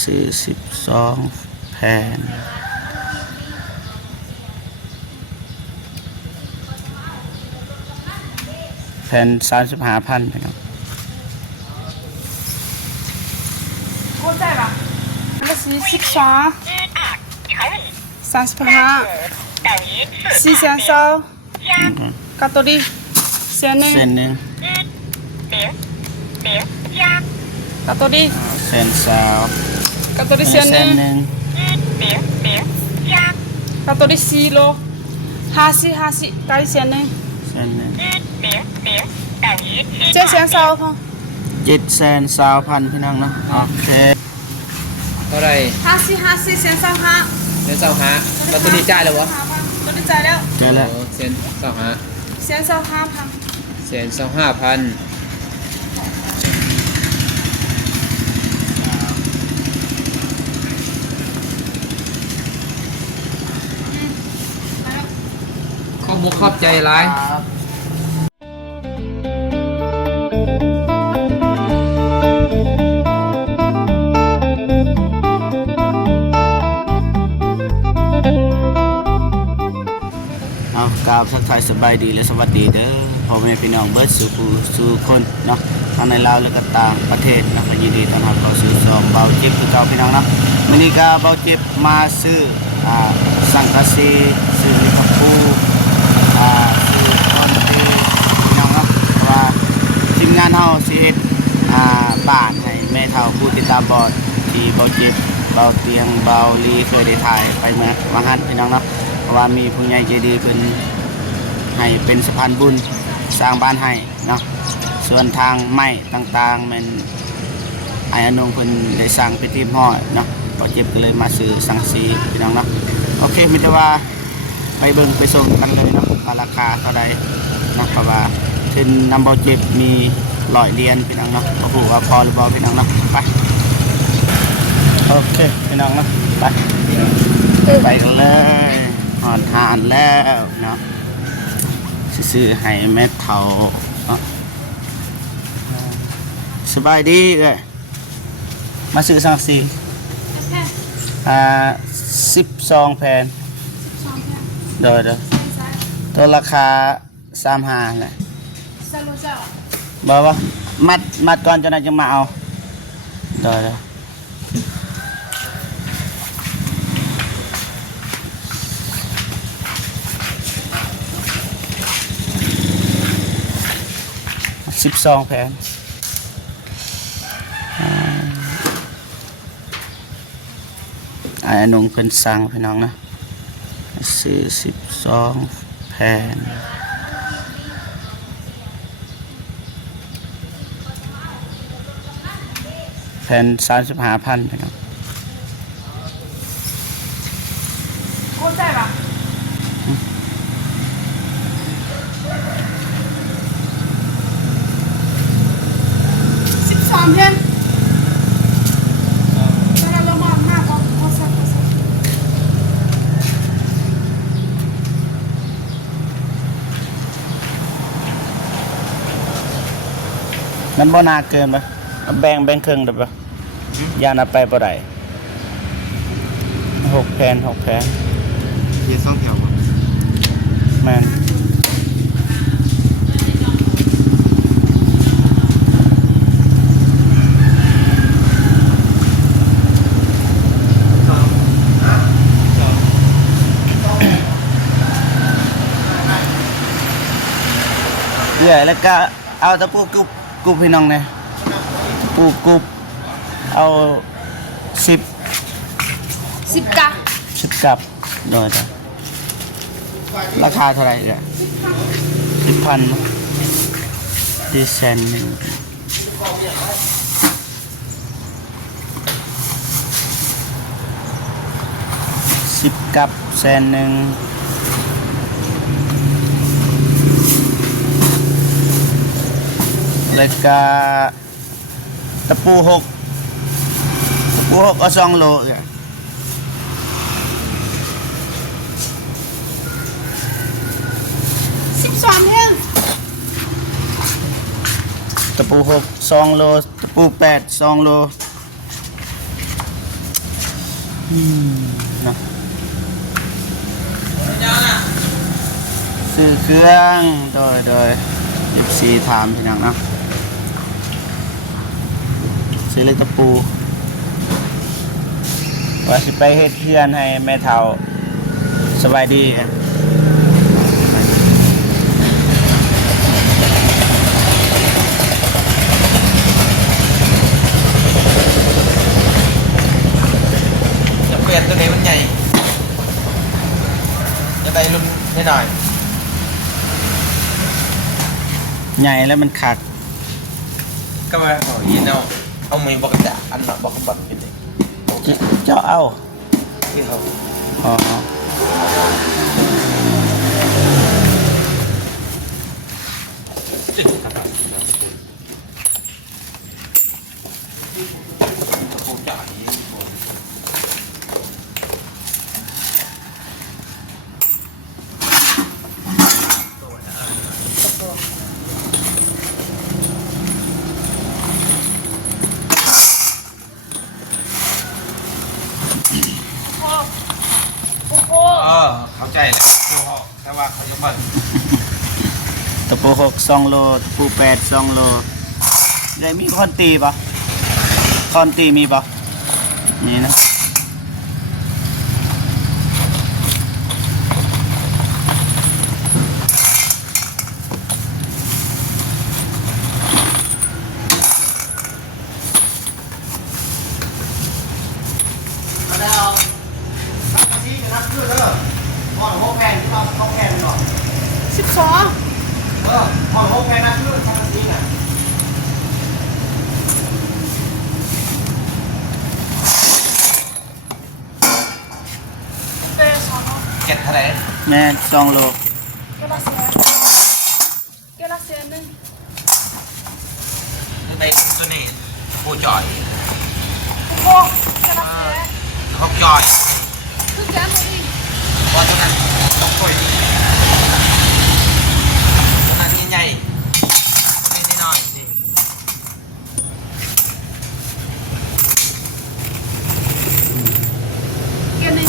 ซื้อ12แผ่นแผ่น35,000พี่น้อง够在吧？那是12、35、4,300、4,000กับตัวดีเส้นหนึ่ง เส้นหนึ่งกับตัวดี เส้นสาว กับตัวดีเส้นห เส้ นึ่ น ง หนึ่ง กับตัวดี4 โล50กับอีกเส้นหนึ่ง เส้นหนึ่ง7,200พอ720,000พี่น้องเนาะโอเค เท่าไร50 1,250เส้นเสาหาแล้วตัวนี้จ่ายแล้ววะ ตัวดีจ่ายแล้ว เจอแล้ว เส้นเสาหา 1,250เส้น25,000ขอบมุกขอบใจร้ายเอากราบทักทายสบายดีและสวัสดีเด้อพ่อแม่พี่น้องเบิร์ดสู่ผู้สู่คนเนาะทั้งในลาวและก็ต่างประเทศนะก็ยินดีต้อนรับเข้าสู่ช่องเบาเจ็บคือเก่าพี่น้องเนาะมื้อนี้ก็เบาเจ็บมาซื้อสังกะสีซื้อลิคาปูซื้อคอนเทพี่น้องเนาะเพราะว่าทีมงานเฮาสิเฮ็ดบ้านให้แม่เฒ่าผู้ติดตาบอดที่เบาเจ็บเบาเตียงเบาลีเคยได้ถ่ายไปเมื่อวันหันพี่น้องเนาะเพราะว่ามีผู้ใหญ่ใจดีเพิ่นให้เป็นสะพานบุญสร้างบ้านให้เนาะส่วนทางไม้ต่างๆมันไอ้อนงเพิ่นได้สร้างเป็นทีมห้อยเนาะเบาเจ็บก็เลยมาซื้อสังสีพี่น้องเนาะโอเคมีแต่ว่าไปเบิ่งไปส่งกันเลยเนาะว่าราคาเท่าใดนะเพราะว่าถึงนำเบาเจ็บมี100เหรียญพี่น้องเนาะบ่ฮู้ว่าพอหรือบ่พี่น้องเนาะไปโอเคพี่น้องเนาะไปกันเลยหอนทานแล้วเนาะซื้อให้แม่เฒ่าเนาะสบายดีเลยมาซื้อสังสี12แผ่นเดี๋ยวตัวราคา35แหละบอกว่ามัดก่อนจะได้จะมาเอาเดี๋ยว12แผ่นไอ้อนงเพิ่นสั่งพี่น้องนะซื้อ12แผ่นแผ่น35,000พี่น้อง够在吧12片再来了吗那好มันบ่นาเกินปะแบ่งครึ่งได้ปะยานับไปบ่ได้6แผ่นเส้น2แถวมั้ง แม่นเดี๋ยวแล้วก็เอาตะปูกุบพี่น้องเนี่ยปูกุบเอา10กะ10กับโดยแต่ราคาเท่าไหร่เนี่ย10,000มั้งดีเซนหนึ่ง10กับแสนหนึ่งแล้วก็ตะปู6เอา2 โลเนี่ย12片ตะปู6 2 โลตะปู8 2 โล เนาะซื้อเครื่องโดย14ถามพี่น้องเนาะซื้อเลยตะปูว่าสิไปเฮ็ดเพื่อนให้แม่เฒ่าสบายดีจะเปลี่ยนตัวนี้มันใหญ่จะได้รุ่นนิดหน่อย ใหญ่แล้วมันขัด ก็มายินเอาไม่บอกจะอันบอกบัตรเป็นเด็ก เจ้าเอา ที่เขา อ๋อโอ้โห เข้าใจแหละแต่ว่าเขาจะเบิ่ง ตะปู6 2 โลตะปู8 2 โลได้มีคอนตีปะคอนตีมีปะนี่นะ12เตะสอง เก็ตเท่าไหร่ แม่2 โล เกละเสียเกละเสียหนึ่ง ในตัวนี้ผู้จอย โอ้โหเกละเสีย เขาจอย คือแกนตัวนี้ เพราะตัวนั้นต้องคุยตัวนั้นใหญ่นี่นิดหน่อยนี่ เกนนี่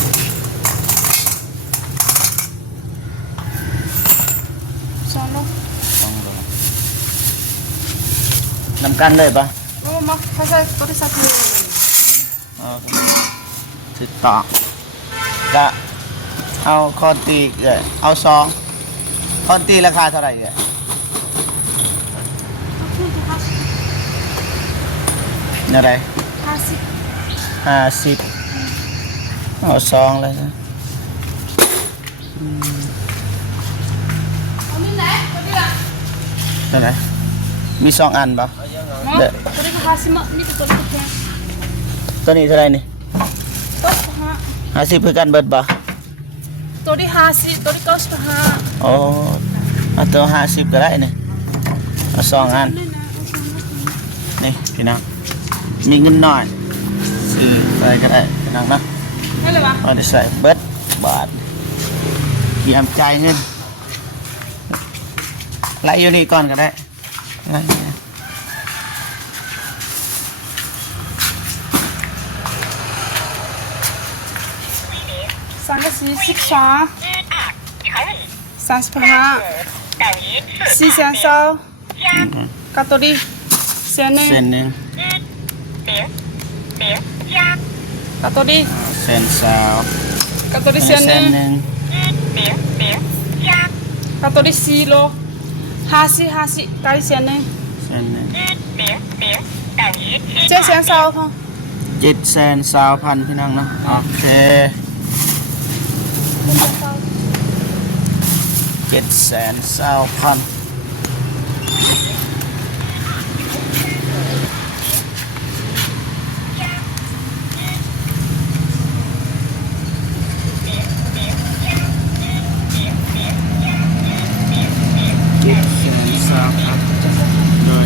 2 โล 2 โลนำกันเลยปะ โอ้มาใส่ตัวที่สักเลย ถือต่อกะเอาคอนตีเลยเอา2คอนตีราคาเท่าไหร่เนี่ยอะไร 50เอา2เลยนะ เอานี่ไหนตัวนี้ล่ะ เท่าไหร่มี2 อันปะ เนาะตัวนี้ก็50มั้งนี่ตัวนี้ก็แพง ตัวนี้เท่าไหร่นี่ ตัวก็50เพื่อกันเบิดปะ ตัวที่50ตัวที่95 โอ้เอาตัว50ก็ได้นี่เอา2 อัน นี่พี่น้องมีเงินหน่อยซื้ออะไรก็ได้พี่น้องนะ นั่นเลยวะ เอาได้ใส่เบิดบาทเตรียมจ่ายเงินไล่อยู่นี่ก่อนก็ได้ไล่เนี่ย 三个是12 35 4烧กับตัวนี้เส้นหนึ่ง เส้นหนึ่ง กับตัวนี้ เส้นสาว กับตัวนี้เส้นหนึ่ง หนึ่ง กับตัวนี้4 โล50กับอีกเส้นหนึ่ง เส้นหนึ่ง เจ็ดเส้นเศร้าพอ 720,000พี่น้องเนาะโอเค720,000โดย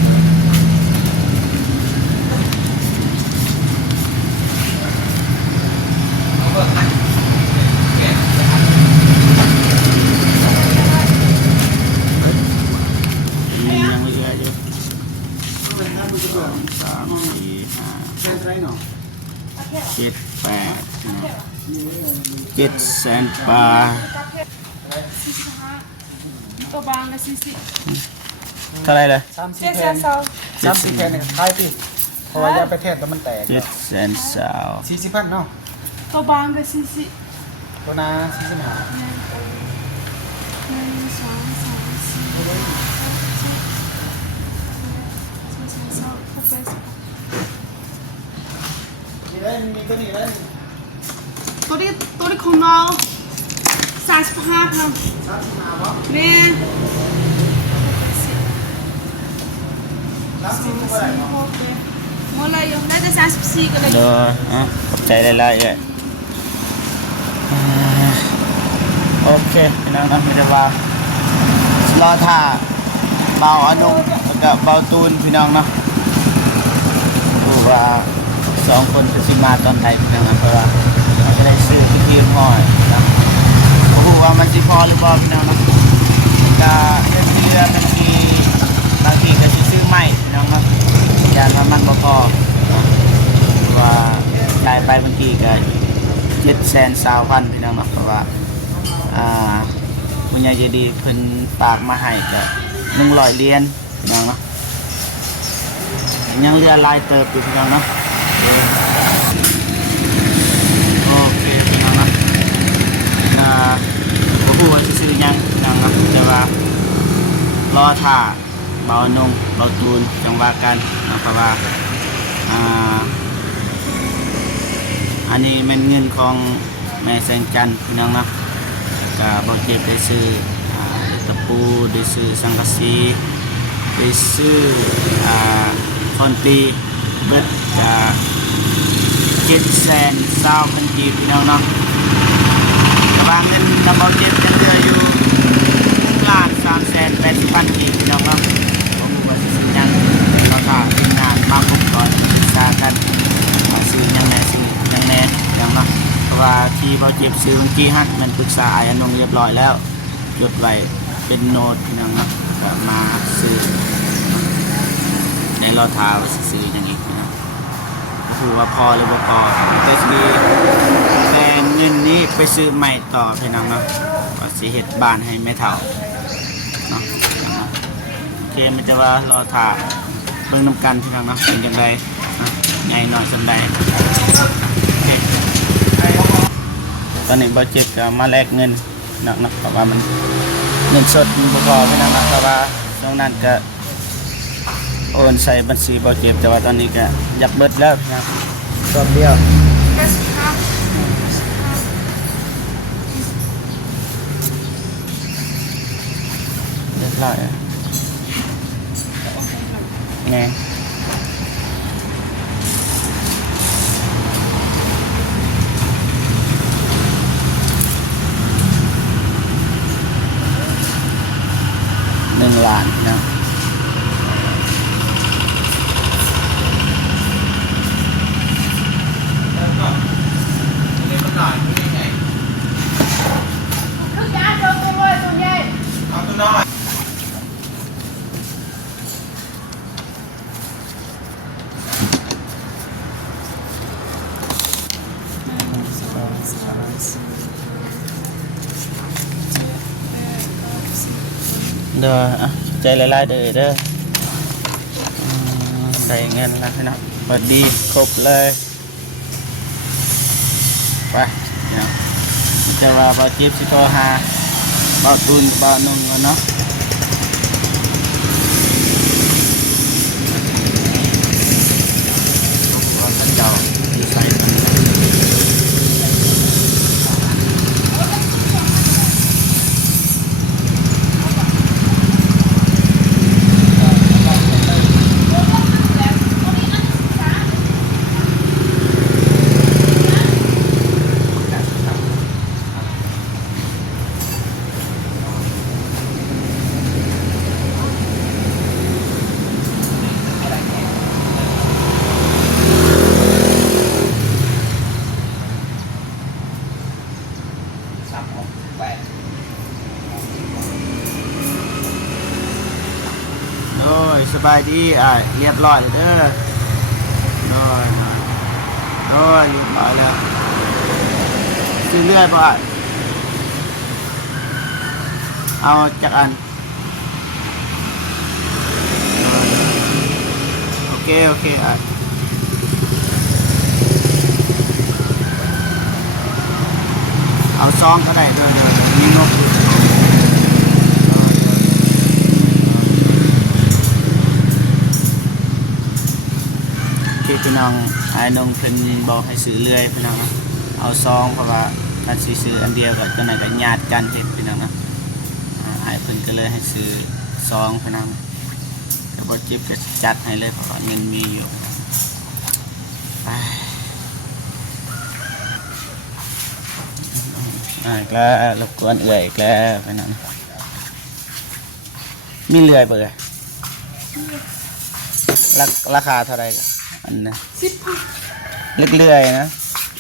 78เนาะ700,000 ปลา ตัวบางก็40 เท่าไหร่เลย 720 30 แผ่นเนี่ยขายติเพราะว่าอย่าไปแทนแต่มันแตก 720,000 40,000เนาะ ตัวบางก็40 ตัวนา45 นี่ได้มีตัวนี้ได้ ตัวนี้ของเรา35พันแม่หมดเลยได้แต่34ก็เลย เด้อขอบใจหลายๆเลยโอเคพี่น้องนะมีแต่ว่ารอท่าเบาอนุแล้วก็เบาตูนพี่น้องเนาะดูว่า2 คนจะสิมาตอนไหนพี่น้องนะเพราะว่าเราจะได้ซื้อพิธีห้อยนะผมรู้ว่ามันสิพอหรือเปล่าพี่น้องเนาะก็เรื่องที่เรือบางทีก็สิซื้อใหม่พี่น้องเนาะยานว่ามันบ่พอเนาะว่าจ่ายไปบางทีก็720,000พี่น้องเนาะเพราะว่าผู้ใหญ่ใจดีเพิ่นฝากมาให้ก็100 เหรียญพี่น้องเนาะยังเหลือหลายเติบอยู่พี่น้องเนาะโอเคพี่น้องเนาะบ่ฮู้ว่าสิซื้อหยังพี่น้องเนาะแต่ว่ารอท่าเบานงเบาตูนจังว่ากันเนาะเพราะว่าอันนี้เป็นเงินของแม่แสงจันทร์พี่น้องเนาะก็บ่เจ็บได้ซื้อตะปูได้ซื้อสังกะสีได้ซื้อคอนปีเบิด720,000 กีบพี่น้องเนาะแต่ว่าเงินนำบ่เจ็บยังเหลืออยู่1,380,000 กีบพี่น้องเนาะบ่ฮู้ว่าสิซื้อหยังเราก็ทีมงานมาพบก่อนปรึกษากันว่าซื้อหยังแหน่ซื้อหยังแหน่พี่น้องเนาะเพราะว่าที่บ่เจ็บซื้อเมื่อกี้ฮักมันปรึกษาอ้ายอนงเรียบร้อยแล้วจดไว้เป็นโน้ตพี่น้องเนาะก็มาซื้อในรอท้าว่าสิซื้อหยังอีกพี่น้องก็คือว่าพอหรือบ่พอแต่สิแบ่งเงินนี้ไปซื้อใหม่ต่อพี่น้องเนาะว่าสิเฮ็ดบ้านให้แม่เฒ่าเนาะโอเคมันจะว่ารอท้าเบิ่งนำกันพี่น้องเนาะเป็นจังไดใหญ่น้อยส่ำใดโอเคตอนนี้บ่เจ็บก็มาแลกเงินเนาะเพราะว่ามันเงินสดมันบ่พอพี่น้องเนาะเพราะว่าตรงนั้นก็โอนใส่บัญชีบ่เจ็บแต่ว่าตอนนี้ก็อยากเบิดแล้วพี่น้อง รอบเดียว เรียบร้อยไง1,000,000นะเด้อใจหลายๆเด้อได้เงินแล้วพี่น้องพอดีครบเลยไปเนาะจะว่าบ่เจ็บสิโทรหาบ่ตูนบ่นุ่งเนาะว่าท่านเจ้าที่ใส่โอ้ยสบายดีเรียบร้อยเลยเด้อโอ้ย โอ้ยเรียบร้อยแล้วซื้อเรื่อยป่ะเอาจากอันโอเคอ่ะเอาซองก็ได้เดี๋ยวมีงบที่พี่น้องไอ้น้องเพิ่นบอกให้ซื้อเรื่อยพี่น้องนะเอาซองเพราะว่าถ้าซื้ออันเดียวก็จะไหนก็ญาติกันเห็ดพี่น้องนะไอ้เพิ่นก็เลยให้ซื้อซองพี่น้องแต่บ่จิบก็จัดให้เลยเพราะว่าเงินมีอยู่อีกแล้วรบกวนเอื่อยอีกแล้วพี่น้องมีเรื่อยเปล่าราคาเท่าไรกันอันนะ10,000เล็กเลื่อยนะ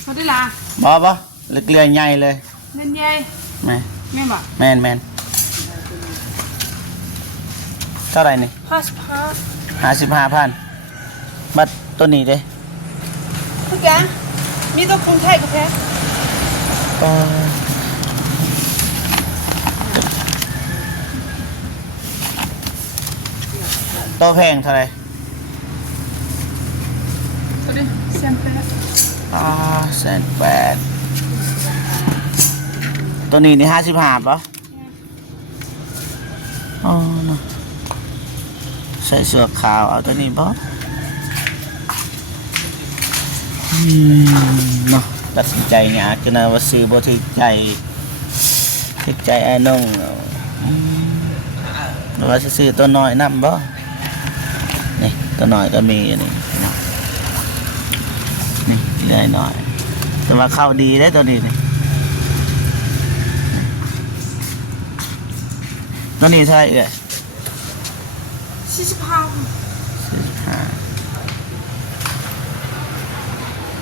เขาได้ละ บ่เล็กเลื่อยใหญ่เลย เงินใหญ่ แม่ แม่บ่ แม่นเท่าไรนี่ 55,000 บัตรตัวนี้เด้ ทุกอย่างมีตัวคนไทยกับแพ้ ตัวแพงเท่าไร ตัวนี้1,800 1,800ตัวนี้นี่55ป่ะอ๋อเนาะใส่เสื้อขาวเอาตัวนี้ป่ะเนาะตัดสินใจเนี่ยก็น่าว่าซื้อบ่ถึกใจไอ้น้องหรือว่าจะซื้อตัวน้อยนำบ่นี่ตัวน้อยก็มีอันนี้นี่เลื่อยหน่อยแต่ว่าเข้าดีได้ตัวนี้นี่ตัวนี้เท่าไหร่เอ่ย 45,000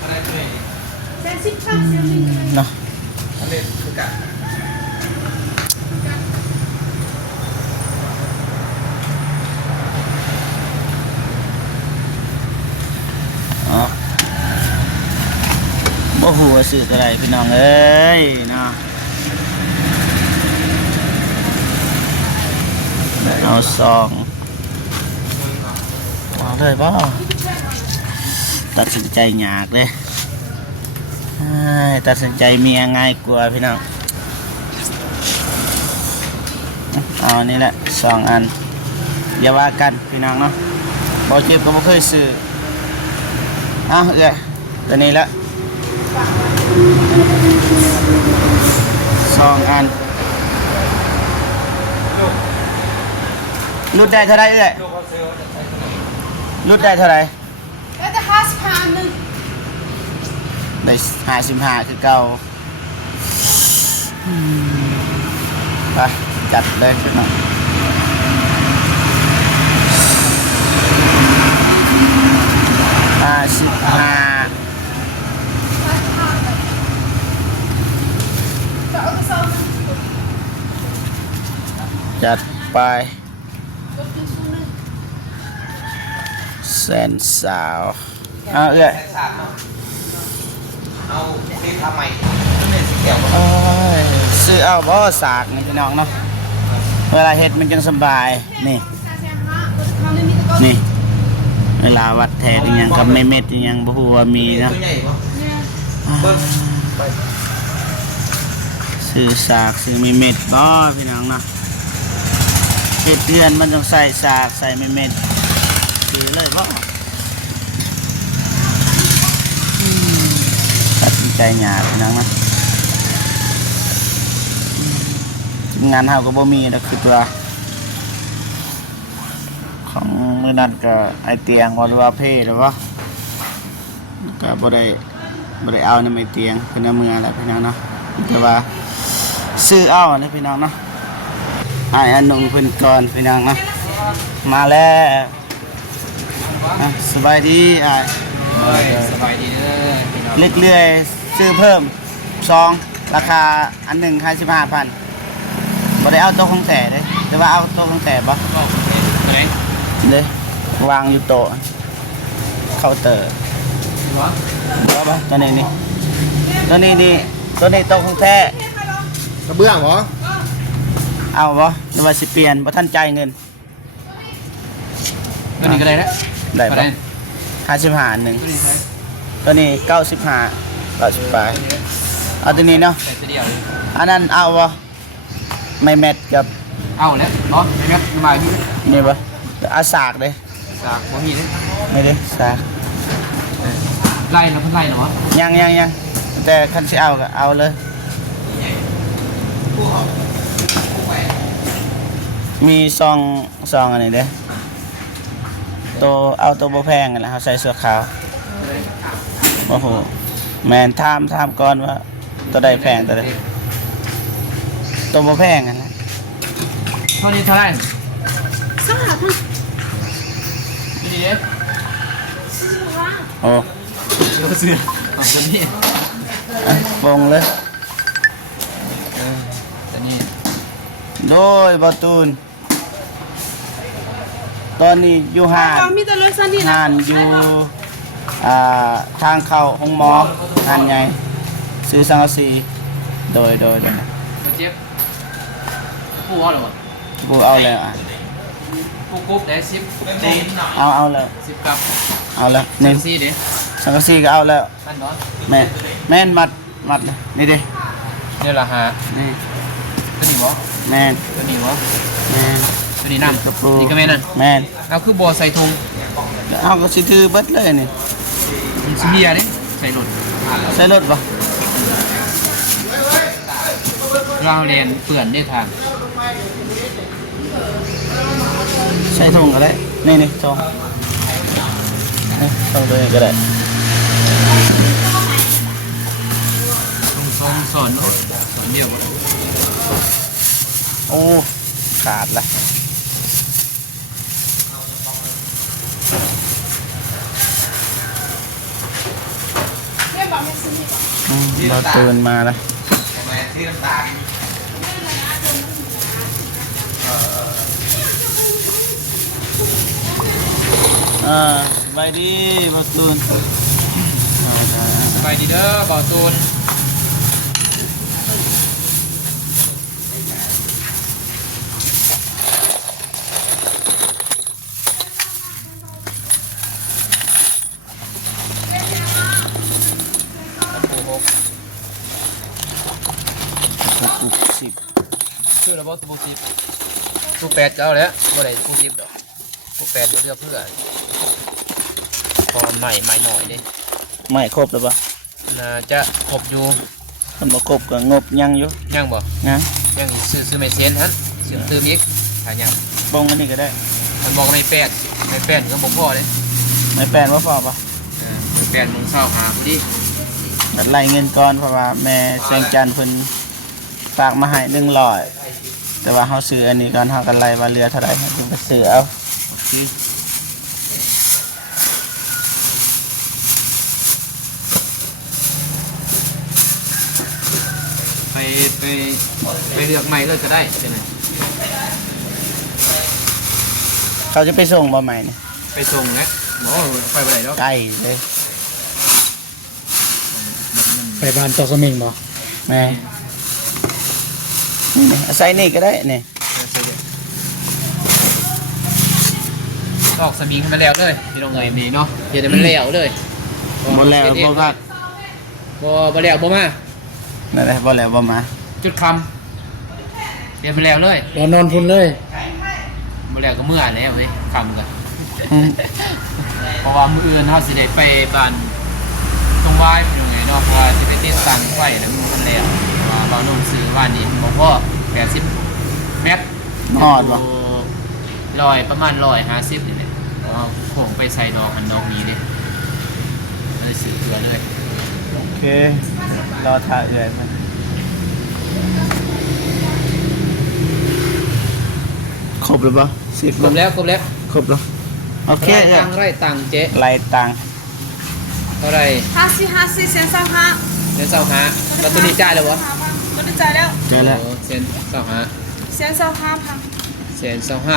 อะไรเลย เนาะ เล่นคือกัน อ๋อบ่ฮู้ว่าซื้อตัวใดพี่น้องเอ้ยเนาะเอาซองวางเลยบ่ตัดสินใจยากเลยตัดสินใจเมียง่ายกว่าพี่น้องเอานี่แหละ2 อันอย่าว่ากันพี่น้องเนาะบ่เจ็บก็บ่เคยซื้อเอ้ยตัวนี้ละ2 อันรุดได้เท่าไรเอ้ยรุดได้เท่าไร แล้วจะ55,000นึง ได้55คือเก่าไปจัดเลยพี่น้อง55 จะเอากระสอบนึง จัดไป รถกินซูนึง แสนสาวเอาเอ้ย แสนสามเนาะเอาเรียกทำไมเล่นสีเขียว โอ้ยซื้อเอาบ่สากนี่พี่น้องเนาะเวลาเฮ็ดมันจังสบายนี่ นี่เวลาวัดแทนอหยังกับไม่เม็ดอหยังบ่ฮู้ว่ามีนะ ตัวใหญ่ปะเบิ้งไป ซื้อสากซื้อไม่เม็ดบ่พี่น้องเนาะเฮ็ดเดือนมันต้องใส่สากใส่ไม่เม็ดซื้อเลยบ่ตัดสินใจยากพี่น้องนะงานเฮาก็บ่มีนะคือตัวของมื้อนั้นก็ไอเตียงบ่หรือว่าเพหรือว่าก็บ่ได้เอานำไอเตียงเพิ่นเอามือแล้วพี่น้องเนาะแต่ว่าซื้อเอานะพี่น้องเนาะอันนุ่งเพิ่นก่อนพี่น้องเนาะมาแล้วสบายดีสบายดีเลย เล็กเรื่อยซื้อเพิ่ม2ราคาอันหนึ่ง55,000บ่ได้เอาโต๊ะของแต่เด้แต่ว่าเอาโต๊ะของแต่บ่ ไหน เด้วางอยู่โต๊ะเคาน์เตอร์ วะ เอาปะตัวนี้นี่ตัวนี้นี่ตัวนี้ตรงของแท้ กระเบื้องเหรอ เอาปะหรือว่าสิเปลี่ยนบ่ท่านจ่ายเงิน ตัวนี้ก็ได้แล้ว ได้ปะ55หนึ่งตัวนี้95ไปเอาตัวนี้เนาะ แต่ตัวเดียว อันนั้นเอาปะไม่แมทกับ เอาแล้วเนาะไม่งั้นมาพี่ นี่ปะเอาสากเลย สากบ่มีเลย ไม่ได้สาก ไล่เนาะเพิ่นไล่เนาะ ยังแต่คันสิเอาก็เอาเลย มีซองอันนี้เด้ตัวเอาตัวบ่แพงกันแหละเขาใส่เสื้อขาวโอ้โหแมนถามก่อนว่าตัวใดแพงตัวใดตัวบ่แพงกันแหละ เท่านี้เท่าไหร่ 上海看 นี่เด้ โอ้ เสื้อเอาตัวนี้ อ่ะวงเลย ตัวนี้ โดยบอตูนตอนนี้อยู่ห้าน 刚咪的人生地 ห้านอยู่ทางเข้าห้องหมอห้านใหญ่ซื้อสังกะสีโดย มาเจ็บกูเอาหรอ กูเอาแล้วอ่ะ กูกบได้10 เอาแล้ว 10กับ เอาแล้ว หนึ่ นี่ งซี่เด้ สังกะสีก็เอาแล้ว นั่นเนาะ แม่นมัดนี่ดิ นี่ละหา นี่ ตัวนี้บ่ แม่น ตัวนี้บ่ แม่น ตัวนี้น้ำ กระปู นี่ก็แม่นั่น แม่น เอาคือบ่ใส่ถุง เอาก็สิถือเบิดเลยนี่ มันสิเบียร์เด้ใส่รถ ใส่รถบ่ เราเรียนเปื่อนได้ทาง ใส่ถุงก็ได้นี่ถุงนี่ต้องตัวนี้ก็ได้ ทรงสอนเนาะสอนเดียวบ่ โอ้ขาดละเราตื่นมาแล้วไปดีเราตื่น ไปดีเด้อบ่าวตูน60 คือระบบปู10ปู8ก็เอาแล้วบ่ได้ปู10ดอกปู8บ่เลือกเพื่อพอใหม่หน่อยเด้ ไม่ครบแล้วปะ น่าจะครบอยู่ คนบ่ครบก็งบยังอยู่ ยังบ่ นะ ยังอีกซื้อไม่เซนฮั่นซื้อเติมอีกถ้ายัง บงอันนี้ก็ได้ มันบอกไม่แป้นก็บ่พอเด้ ไม่แปลนว่าพอปะ ไม่แป้นมึงเศร้าหาพอดี ตัดไล่เงินก่อนเพราะว่าแม่แสงจันทร์เพิ่นฝากมาให้100แต่ว่าเฮาซื้ออันนี้ก่อนเฮาก็ไล่ว่าเหลือเท่าไหร่จึงไปซื้อเอา ไปเลือกใหม่เลยก็ได้ใช่ไหม เขาจะไปส่งบ่ใหม่นี่ ไปส่งนะโอ้ไปบ่ได้แล้ว ใกล้เลย ไปบ้านตอกสมิงบ่ แม่นี่อาศัยนี่ก็ได้นี่ ออกสมิงมาแล้วเลยพี่น้องเอ๋ยนี่เนาะเดี๋ยวมันแล้วเลย หมดแล้วบ่พัก บ่แล้วบ่มา นั่นแหละบ่แล้วบ่มา จุดคำเดี๋ยวไปแล้วเลย เดี๋ยวนอนพุ่นเลย บ่แล้วก็เมื่อแล้วเฮ้ยคำกัน อืม เพราะว่ามื้ออื่นเฮาสิได้ไปบ้านตรงวายพี่น้องเอ๋ยเนาะเพราะว่าสิไปติดตั้งไฟแล้วมันแล้วว่าเราลงซื้อบ้านนี้บ่พอ80เมตร นอดบ่ ลอยประมาณ150นี่แหละเอาของไปใส่ดอกอันดอกนี้ดิเลยซื้อเกลือเลย โอเครอท่าเอื้อยมันครบแล้วบ่10 ครบแล้ว ครบแล้วโอเค ไร่ตังไร่ตังเจ๊ ไล่ตังค์ เท่าไหร 50先上哈， เส้นเสาหาแล้วตัวนี้จ่ายเลยวะ 我的材料 เจอแล้ว โอ้เส้นเสาหา 先上哈旁， เส้นเสา5,000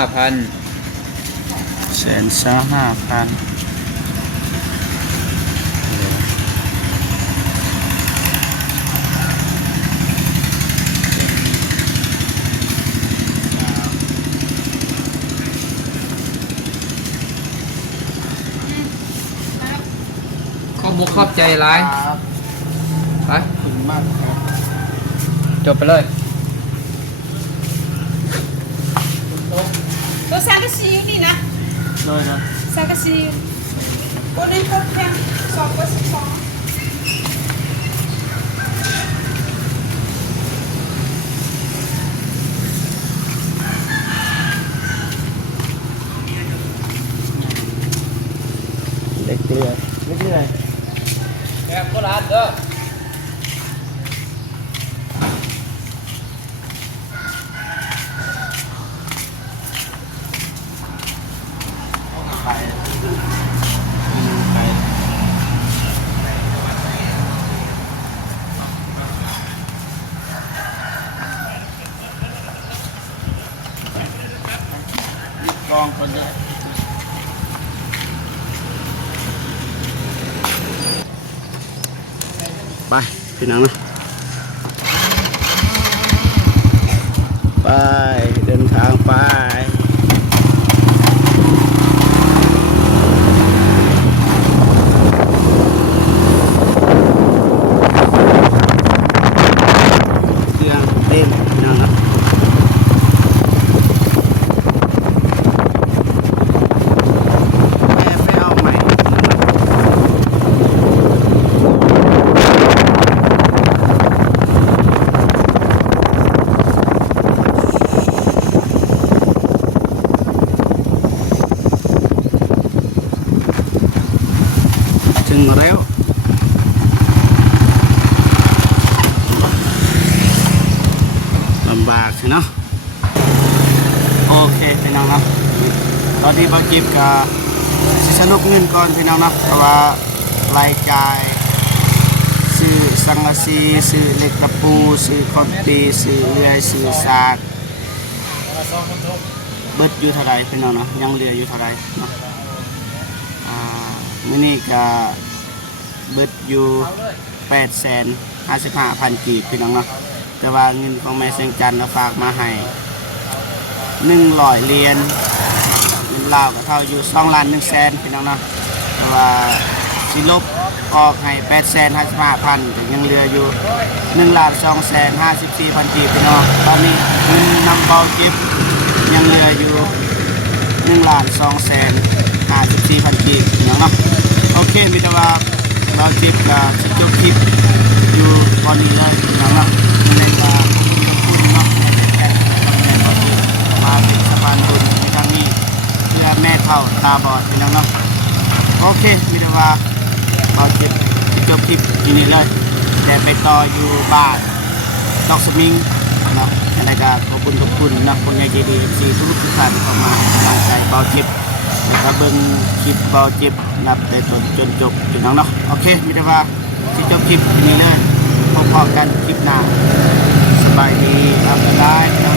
125,000 มุกขอบใจหลาย ครับ ไป ขอบคุณมากครับ จบไปเลย ตัวสังกะสีอยู่นี่นะ เลยนะ สังกะสีโอ้นี่ก็แพง2.12เล็กเรื่อยเล็กเรื่อย แอบโบราณเด้อ ไปไปกองคนเดียวไปพี่น้องนะไปเดินทางไปเครื่องเต้นพี่น้องนะแม่ไปเอาใหม่ถึงแล้วลำบากใช่เนาะโอเคพี่น้องนะตอนนี้บางจิบกับสิสนุกเงินก่อนพี่น้องนะเพราะว่ารายจ่ายซื้อสังกะสีซื้อเหล็กตะปูซื้อคอนตีซื้อเลื่อยซื้อสากเบิดอยู่เท่าไรพี่น้องนะยังเหลืออยู่เท่าไรเนาะมื้อนี้ก็เบิดอยู่855,000 กีบพี่น้องเนาะแต่ว่าเงินของแม่เสียงจันทร์เราฝากมาให้100 เหรียญเงินลาวก็เท่าอยู่2,100,000พี่น้องเนาะแต่ว่าสิลบออกให้855,000ก็ยังเหลืออยู่1,254,000 กีบพี่น้องตอนนี้เงินนำเบาเก็บยังเหลืออยู่1,254,000 กีบพี่น้องเนาะโอเคมีแต่ว่าเราจิบกับจบคลิปอยู่ตอนนี้เลยพี่น้องเนาะในการพูดเนาะมาเป็นสะพานบุญในครั้งนี้เพื่อแม่เฒ่าตาบอดพี่น้องเนาะโอเคมีแต่ว่าเราจิบจบคลิปที่นี่เลยแต่ไปต่ออยู่บ้านดอกสมิงเนาะในการขอบคุณนะคนใหญ่ใจดีที่ทุกท่านเข้ามาให้กำลังใจเบาจิบแล้วเบิ่งคลิปเบาจิบนับแต่ต้นจนจบพี่น้องเนาะโอเคมีแต่ว่าสิจบคลิปที่นี่เลยพบกันคลิปหน้าสบายดีอัปเดตได้พี่น้อง